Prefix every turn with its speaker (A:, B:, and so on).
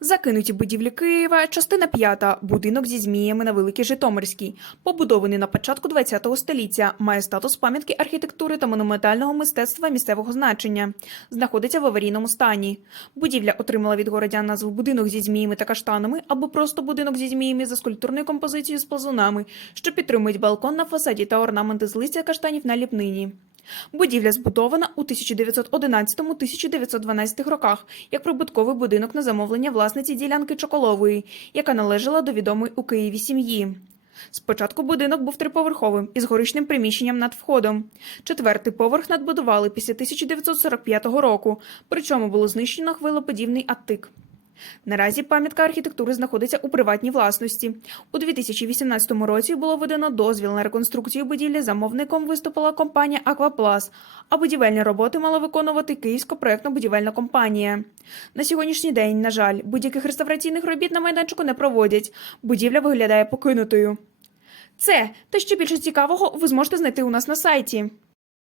A: Закинуті будівлі Києва, частина п'ята. Будинок зі зміями на Великій Житомирській. Побудований на початку ХХ століття. Має статус пам'ятки архітектури та монументального мистецтва місцевого значення. Знаходиться в аварійному стані. Будівля отримала від городян назву будинок зі зміями та каштанами або просто будинок зі зміями за скульптурною композицією з плазунами, що підтримують балкон на фасаді та орнаменти з листя каштанів на ліпнині. Будівля збудована у 1911-1912 роках як прибутковий будинок на замовлення власниці ділянки Чоколової, яка належала до відомої у Києві сім'ї. Спочатку будинок був триповерховим із горичним приміщенням над входом. Четвертий поверх надбудували після 1945 року, причому було знищено хвилоподібний аттик. Наразі пам'ятка архітектури знаходиться у приватній власності. У 2018 році було видано дозвіл на реконструкцію будівлі. Замовником виступила компанія Акваплас, а будівельні роботи мала виконувати Київська проєктно-будівельна компанія. На сьогоднішній день, на жаль, будь-яких реставраційних робіт на майданчику не проводять. Будівля виглядає покинутою. Це та ще більше цікавого ви зможете знайти у нас на сайті.